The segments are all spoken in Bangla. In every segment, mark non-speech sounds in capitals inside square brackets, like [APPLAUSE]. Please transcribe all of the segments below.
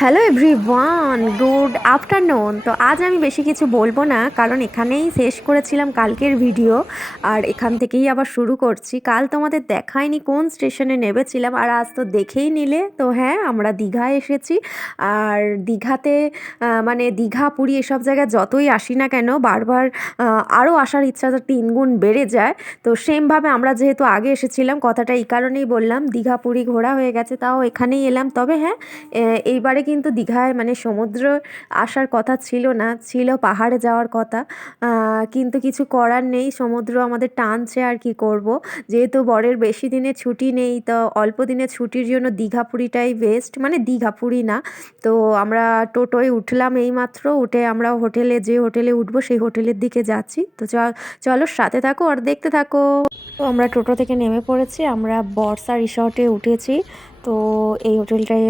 Hello everyone good afternoon তো আজ আমি বেশি কিছু বলব না, কারণ এখানেই শেষ করেছিলাম কালকের ভিডিও আর এখান থেকেই আবার শুরু করছি। কাল তোমাদের দেখায়নি কোন স্টেশনে নেমেছিলাম, আর আজ তো দেখেই নিলে। তো হ্যাঁ আমরা দীঘায় এসেছি, আর দীঘাতে মানে দীঘা, পুরী এসব জায়গায় যতই আসি না কেন, বারবার আরও আসার ইচ্ছা ইচ্ছাটা তিনগুণ বেড়ে যায়। তো সেমভাবে আমরা যেহেতু আগে এসেছিলাম, কথাটা এই কারণেই বললাম, দীঘা, পুরী ঘোরা হয়ে গেছে, তাও এখানেই এলাম। তবে হ্যাঁ এইবারে কিন্তু দীঘায় মানে সমুদ্র আসার কথা ছিল না, ছিল পাহাড়ে যাওয়ার কথা। কিন্তু কিছু করার নেই, সমুদ্র আমাদের টানছে আর কি করব। যেহেতু বরের বেশি দিনের ছুটি নেই, তো অল্প দিনের ছুটির জন্য দীঘা পুরীটাই বেস্ট মানে দীঘা পুরী না, তো আমরা টোটোয় উঠলাম এইমাত্র, উঠে আমরা হোটেলে, যে হোটেলে উঠবো সেই হোটেলের দিকে যাচ্ছি। তো চলো সাথে থাকো আর দেখতে থাকো। তো আমরা টোটো থেকে নেমে পড়েছি, আমরা বর্ষা রিসর্টে উঠেছি। তো এই হোটেলটাই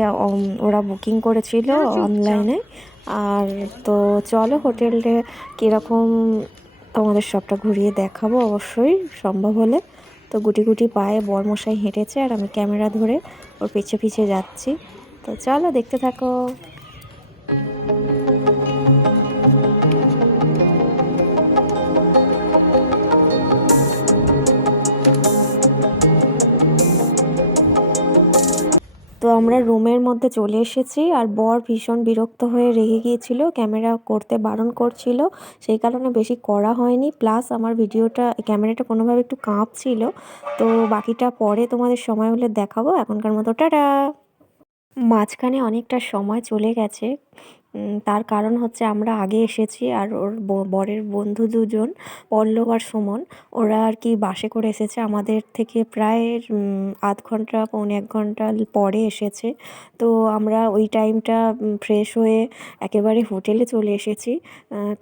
ওরা বুকিং করেছিল অনলাইনে আর তো চলো হোটেলে কীরকম তোমাদের সবটা ঘুরিয়ে দেখাবো অবশ্যই সম্ভব হলে। তো গুটি গুটি পায়ে বরমশাই হেঁটেছে আর আমি ক্যামেরা ধরে ওর পিছে পিছে যাচ্ছি। তো চলো দেখতে থাকো। তো আমরা রুমের মধ্যে চলে এসেছি আর বর ভীষণ বিরক্ত হয়ে রেগে গিয়েছিল, ক্যামেরা করতে বারণ করছিল, সেই কারণে বেশি করা হয়নি। প্লাস আমার ভিডিওটা, ক্যামেরাটা কোনোভাবে একটু কাঁপছিল। তো বাকিটা পরে তোমাদের সময় হলে দেখাবো। এখনকার মতো টাটা! মাঝখানে অনেকটা সময় চলে গেছে। তার কারণ হচ্ছে আমরা আগে এসেছি আর ওর বরের বন্ধু দুজন, পল্লব আর সুমন। ওরা আর কি বাসে করে এসেছে। আমাদের থেকে প্রায় আধ ঘণ্টা, পৌনে এক ঘণ্টা পরে এসেছে। তো আমরা ওই টাইমটা ফ্রেশ হয়ে একেবারে হোটেলে চলে এসেছি।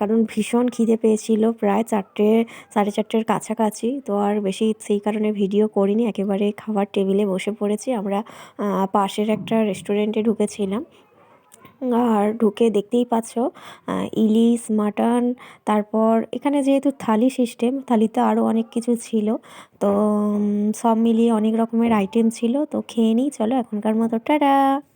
কারণ ভীষণ খিদে পেয়েছিল। প্রায় চারটে, সাড়ে চারটের কাছাকাছি। তো আর বেশি সেই কারণে ভিডিও করিনি। একেবারে খাবার টেবিলে বসে পড়েছি। আমরা পাশের একটা রেস্টুরেন্টে ঢুকেছিলাম। আর ঢুকে দেখতেই পাচ্ছ ইলিশ, মাটন, তারপর এখানে যেহেতু থালি সিস্টেম থালিতে আরও অনেক কিছু ছিল, তো সব মিলিয়ে অনেক রকমের আইটেম ছিল, তো খেয়ে নিই, চলো এখনকার মতো, টাটা!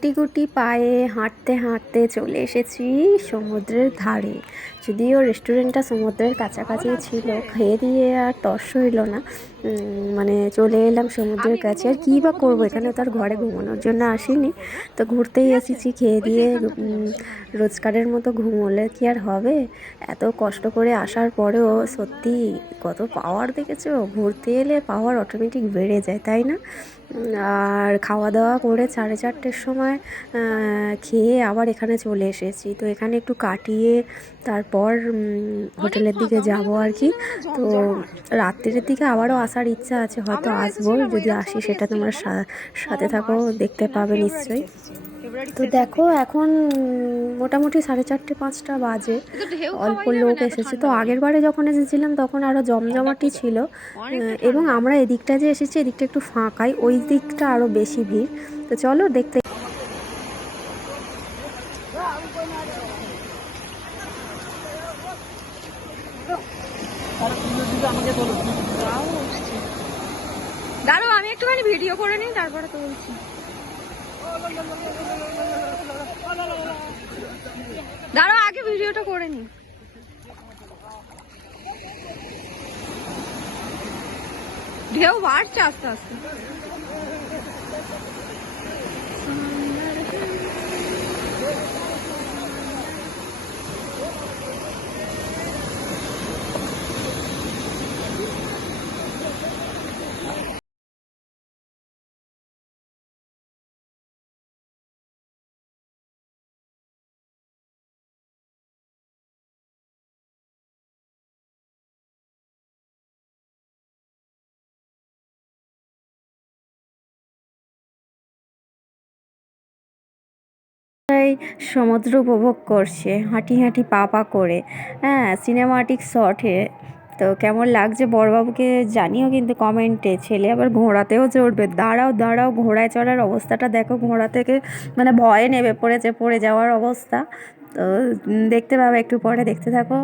গুটি গুটি পায়ে হাঁটতে হাঁটতে চলে এসেছি সমুদ্রের ধারে। যদিও রেস্টুরেন্টটা সমুদ্রের কাছাকাছি ছিল, খেয়ে দিয়ে আর তর্স হইল না। মানে চলে এলাম সমুদ্রের কাছে। আর কী বা করব? এখানে তো আর ঘরে ঘুমানোর জন্য আসিনি। তো ঘুরতেই এসেছি খেয়ে দিয়ে [LAUGHS] উম, রোজকারের মতো ঘুমোলে কি আর হবে? এত কষ্ট করে আসার পরেও সত্যি কত পাওয়ার দেখেছ? ঘুরতে এলে পাওয়ার অটোমেটিক বেড়ে যায় তাই না? আর খাওয়া দাওয়া করে সাড়ে চারটের সময় খেয়ে আবার এখানে চলে এসেছি। তো এখানে একটু কাটিয়ে তারপর হোটেলের দিকে যাব আর কি। তো রাত্রের দিকে আবারও আসার ইচ্ছা আছে হয়তো আসব। যদি আসি সেটা তোমরা সাথে থাকো দেখতে পাবে নিশ্চয়ই। তো দেখো এখন মোটামুটি সাড়ে চারটে পাঁচটা বাজে। অল্প লোক এসেছে। তো আগের বারে যখন এসেছিলাম তখন আরও জমজমাটি ছিল। এবং আমরা এদিকটা যে এসেছি এদিকটা একটু ফাঁকাই ওই দিকটা আরও বেশি ভিড়। তো চলো দেখতে দাঁড়াও আমি একটুখানি ভিডিও করে নিই তারপরে তো বলছি দাঁড়া আগে ভিডিওটা করে নিই। ঢেউ বাড়ছে আস্তে আস্তে। এই সমুদ্র উপভোগ করছে, হাঁটি হাঁটি পা পা করে। হ্যাঁ সিনেমাটিক শটে তো কেমন লাগছে বড়বাবুকে জানিও কিন্তু কমেন্টে। ছেলে আবার ঘোড়াতেও চড়বে। দাঁড়াও দাঁড়াও, ঘোড়ায় চড়ার অবস্থাটা দেখো। ঘোড়া থেকে মানে ভয়ে নেবে, পড়েছে, পড়ে যাওয়ার অবস্থা। তো দেখতে পাবে, একটু পরে দেখতে থাকো।